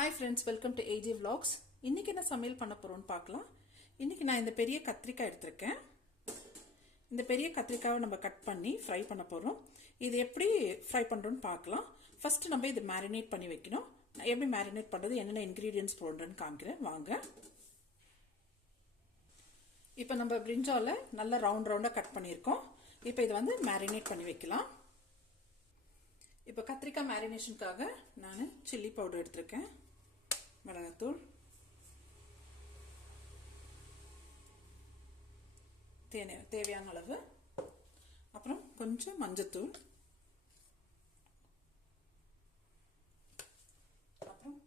Hi friends, welcome to AG Vlogs. இன்றைக்கி என்ன சமையல் பண்ண போகிறோன்னு பார்க்கலாம். இன்றைக்கி நான் இந்த பெரிய கத்திரிக்காய் எடுத்திருக்கேன். இந்த பெரிய கத்திரிக்காயை நம்ம கட் பண்ணி ஃப்ரை பண்ண போகிறோம். இது எப்படி ஃப்ரை பண்ணுறோன்னு பார்க்கலாம். ஃபஸ்ட்டு நம்ம இது மேரினேட் பண்ணி வைக்கணும். எப்படி மேரினேட் பண்ணுறது, என்னென்ன இன்க்ரீடியன்ட்ஸ் போடுறேன்னு காமிக்கிறேன் வாங்க. இப்போ நம்ம பிரிஞ்சால நல்லா ரவுண்டாக கட் பண்ணியிருக்கோம். இப்போ இதை வந்து மேரினேட் பண்ணி வைக்கலாம். இப்போ கத்திரிக்காய் மேரினேஷனுக்காக நான் சில்லி பவுடர் எடுத்திருக்கேன், மிளகாத்தூள், தேவையான அளவு, அப்புறம் கொஞ்சம் மஞ்சத்தூள், அப்புறம்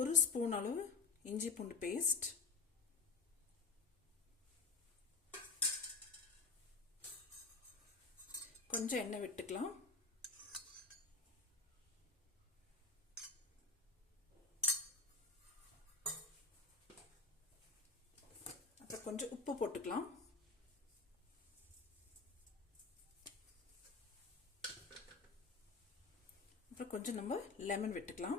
1 ஸ்பூன் அளவு இஞ்சி பூண்டு பேஸ்ட், கொஞ்சம் எண்ணெய் விட்டுக்கலாம், கொஞ்சம் உப்பு போட்டுக்கலாம், அப்புறம் கொஞ்சம் நம்ம லெமன் விட்டுக்கலாம்.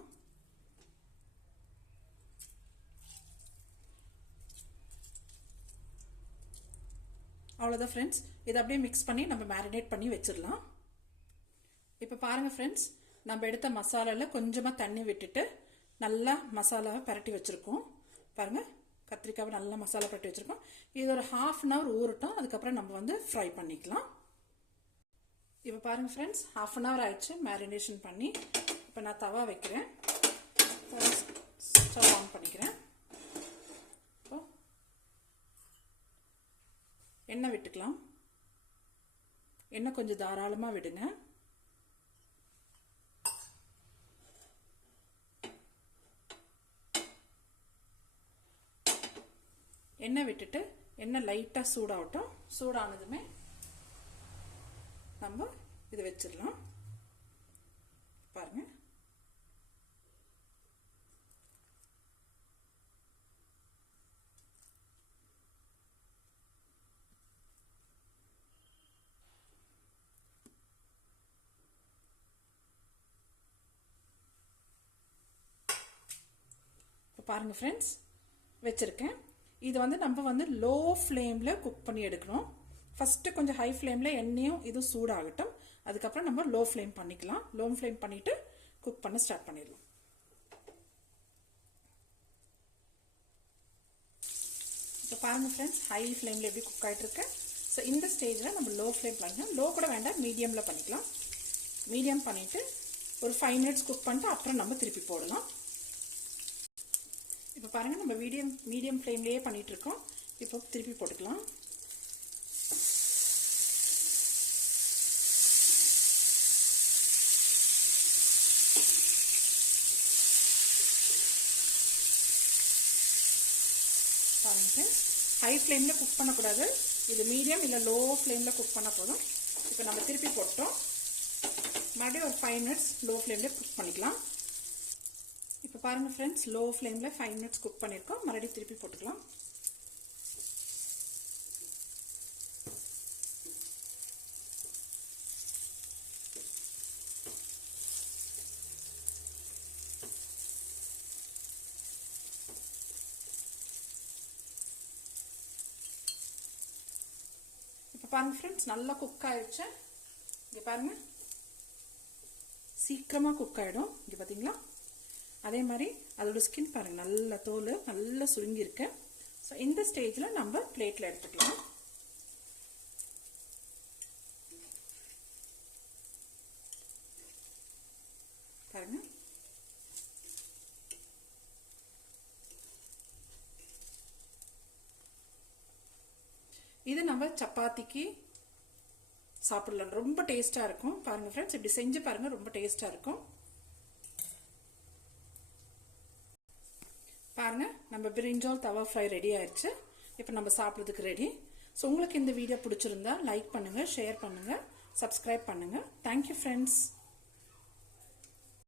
அவ்வளோதான் ஃப்ரெண்ட்ஸ். இதை அப்படியே மிக்ஸ் பண்ணி நம்ம மேரினேட் பண்ணி வச்சிடலாம். இப்போ பாருங்கள் ஃப்ரெண்ட்ஸ், நம்ம எடுத்த மசாலாவில் கொஞ்சமாக தண்ணி விட்டுட்டு நல்லா மசாலாவை பரட்டி வச்சுருக்கோம். பாருங்கள், கத்திரிக்காவை நல்லா மசாலா பரட்டி வச்சுருக்கோம். இது ஒரு 1/2 அன் ஹவர் ஊறட்டும். அதுக்கப்புறம் நம்ம வந்து ஃப்ரை பண்ணிக்கலாம். இப்போ பாருங்கள் ஃப்ரெண்ட்ஸ், 1/2 அன் ஹவர் ஆயிடுச்சு மேரினேஷன் பண்ணி. இப்போ நான் தவா வைக்கிறேன், ஸ்டவ் ஆன் பண்ணிக்கிறேன். இப்போ எண்ணெய் விட்டுக்கலாம். எண்ணெய் கொஞ்சம் தாராளமாக விடுங்க. எண்ணெய் விட்டுட்டு எண்ணெய் லைட்டாக சூடாகட்டும். சூடானதுமே நம்ம இது வச்சிடலாம். பாருங்க, இப்போ பாருங்க ஃப்ரெண்ட்ஸ், வச்சிருக்கேன். இது வந்து நம்ம வந்து லோ ஃப்ளேமில் குக் பண்ணி எடுக்கணும். ஃபஸ்ட்டு கொஞ்சம் ஹை ஃப்ளேமில் எண்ணெயும் இது சூடாகட்டும். அதுக்கப்புறம் நம்ம லோ ஃப்ளேம் பண்ணிக்கலாம். லோ ஃப்ளேம் பண்ணிவிட்டு குக் பண்ண ஸ்டார்ட் பண்ணிடலாம். இப்போ பாருங்கள் ஃப்ரெண்ட்ஸ், ஹை ஃப்ளேமில் எப்படி குக் ஆகிட்டுருக்கு. ஸோ இந்த ஸ்டேஜில் நம்ம லோ ஃப்ளேம் பண்ணிக்கலாம். லோ கூட வேண்டாம், மீடியமில் பண்ணிக்கலாம். மீடியம் பண்ணிவிட்டு ஒரு 5 மினிட்ஸ் குக் பண்ணிட்டு அப்புறம் நம்ம திருப்பி போடலாம். இப்போ பாருங்கள், நம்ம மீடியம் ஃப்ளேம்லேயே பண்ணிகிட்டு இருக்கோம். இப்போ திருப்பி போட்டுக்கலாம். பாருங்க, ஹை ஃப்ளேமில் குக் பண்ணக்கூடாது. இது மீடியம் இல்லை லோ ஃப்ளேமில் குக் பண்ண போதும். இப்போ நம்ம திருப்பி போட்டோம். மறுபடியும் ஒரு 5 மினிட்ஸ் லோ ஃப்ளேமில் குக் பண்ணிக்கலாம். இப்போ பாருங்கள் ஃப்ரெண்ட்ஸ், லோ ஃப்ளேமில் 5 மினிட்ஸ் குக் பண்ணியிருக்கோம். மறுபடியும் திருப்பி போட்டுக்கலாம். இப்போ பாருங்கள் ஃப்ரெண்ட்ஸ், நல்லா குக் ஆயிடுச்சு. இங்கே பாருங்கள், சீக்கிரமாக குக் ஆகிடும். இங்கே பார்த்தீங்களா, அதே மாதிரி அதோட ஸ்கின் பாருங்கள், நல்ல தோல் நல்லா சுருங்கி இருக்கு. ஸோ இந்த ஸ்டேஜில் நம்ம பிளேட்டில் எடுத்துக்கலாம். பாருங்க, இது நம்ம சப்பாத்திக்கு சாப்பிடலாம். ரொம்ப டேஸ்டாக இருக்கும். பாருங்கள் ஃப்ரெண்ட்ஸ், இப்படி செஞ்சு பாருங்கள், ரொம்ப டேஸ்டாக இருக்கும். பாருங்க, நம்ம பிரிஞ்சால் தவா ஃப்ரை ரெடி ஆயிடுச்சு. இப்போ நம்ம சாப்பிட்றதுக்கு ரெடி. ஸோ உங்களுக்கு இந்த வீடியோ பிடிச்சிருந்தா லைக் பண்ணுங்கள், ஷேர் பண்ணுங்கள், சப்ஸ்கிரைப் பண்ணுங்கள். Thank you friends.